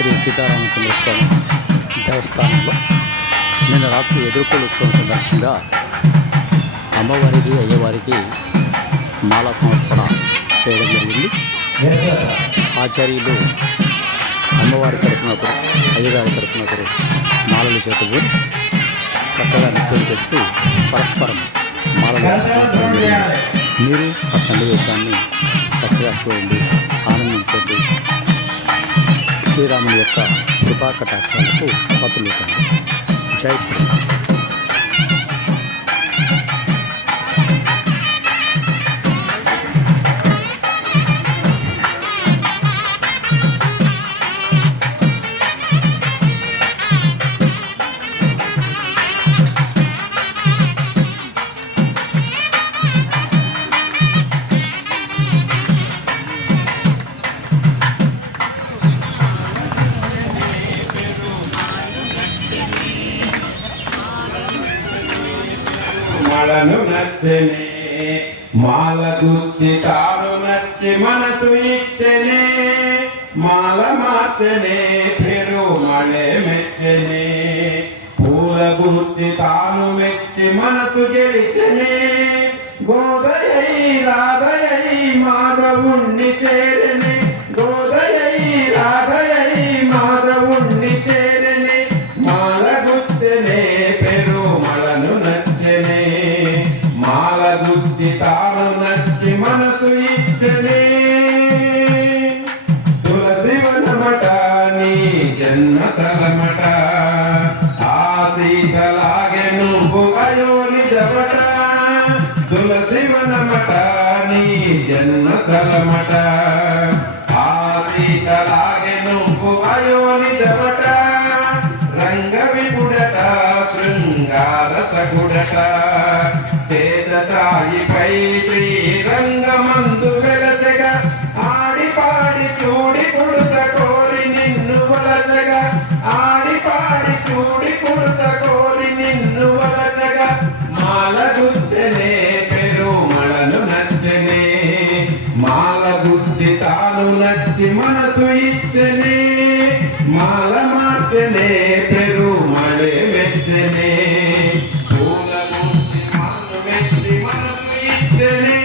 శ్రీ సీతారామచంద్ర స్వామి దేవస్థానంలో నిన్న రాత్రి ఎదుర్కోలు ఉత్సవం సందర్భంగా అమ్మవారికి అయ్యవారికి మాలా సమర్పణ చేయడం జరిగింది. ఆచార్యులు అమ్మవారి తరఫున ఒకరు, అయ్యగారి తరఫున ఒకరు మాలలు చేతులు చక్కగా నృత్యం చేస్తూ పరస్పరం మాలలు చేయడం జరిగింది. మీరు ఆ సన్నివేశాన్ని చక్కగా చూడండి, ఆనందించండి. శ్రీరాముని యొక్క కృపా కటాక్షాలకు పాత్రలు కండి. జై శ్రీరామ్. మాలను నచ్చనే మాల గుచ్చి తాను నచ్చి మనసు ఇచ్చనే మాల మార్చనే పెరు మಳೆ మెచ్చనే పూల గుచ్చి తాను మెచ్చి మనసు గెలిచనే గోదయై రాధయై మాధవుణ్ణి చేరనే గోదయై రాధయై మాధవుణ్ణి చేరనే మాల గుచ్చనే పెరు మలను నచ్చనే మాల గుచ్చి తాను నచ్చి మనసు ఇచ్చనే తులసి వనమట నీ జన్మతలమట ఆ సీతలాగే నువ్వు అయోని జపట తులసి వనమట నీ జన్మస్థలమట ఆ సీతలాగే నువ్వు అయోని జపట రంగ విపుడట శృంగార సగుడట శేషశాయిపై శ్రీరంగమందు వెలసగా ఆడి పాడి చూడి కుడుత కోరి నిన్ను వలసగా ఆడి పాడి చూడి కుడుత కోరి నిన్ను వలసగా మాల గుచ్చనే పెరు మలను నచ్చనే మాల గుచ్చి తాను నచ్చి మనసు ఇచ్చనే మాల మార్చనే పెరు మಳೆ మెచ్చనే పూల గుచ్చి మాను మెచ్చి మనసు ఇచ్చనే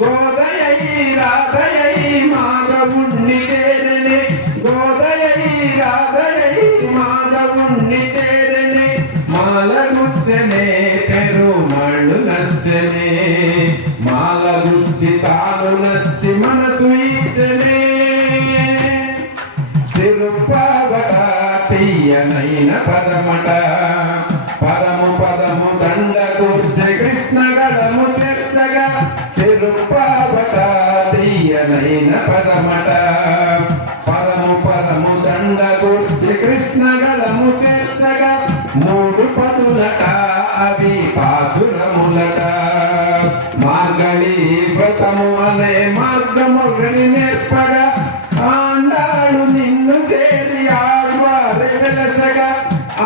గోదయై రాధయై మాధవుణ్ణి చేరనే గోదయై రాధయై మాధవుణ్ణి చేరనే మాల గుచ్చనే పెరు మళ్ళు నచ్చనే మాల గుచ్చి తాను నచ్చి మనసు ఇచ్చనే తిరుపావట తీయనైన పదమట పదము పదము దండ కూర్చె కృష్ణ గడము తెర్చగా తిరుపావట తీయనైన పదమట పదము పదము దండ కూర్చె కృష్ణ గడము తెర్చగా మూడు పదులట అవి పాసురములట మార్గళి వ్రతము అనే మార్గముగని నేర్పగా ఆండాడు నిన్ను చేరి ఆళ్వారె వెలసగా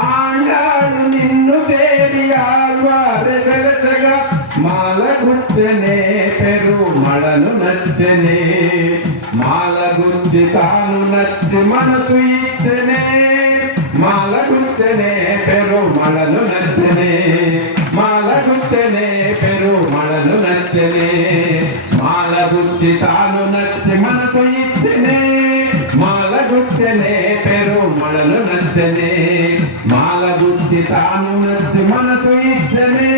ఆండాడు నిన్ను చేరి ఆళ్వారె వెలసగా మాల గుచ్చనే పెరు మళను నచ్చనే మాల గుచ్చి తాను నచ్చి మనసు ఇచ్చనే మాల గుచ్చనే పెరు మళను నచ్చనే మాల గుచ్చనే పెరు మళను నచ్చనే మాల గుచ్చి తాను నచ్చి మనసు ఇచ్చనే మాల గుచ్చనే పెరు మళను నచ్చనే మాల గుచ్చి తాను నచ్చి మనసు ఇచ్చనే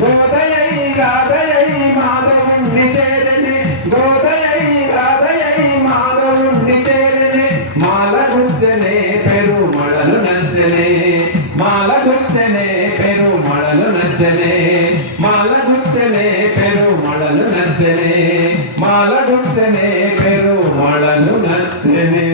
గోదయై రాధయై మాధవుణ్ణి చేరనే గోదయై రాధయై మాధవుణ్ణి చేరనే మాల గుచ్చనే పెరు మళను నచ్చనే మాల గుచ్చనే పెరు మళను నచ్చనే మాల గుచ్చనే పెరు మళను నచ్చనే మాల గుచ్చనే పెరు మళను నచ్చనే.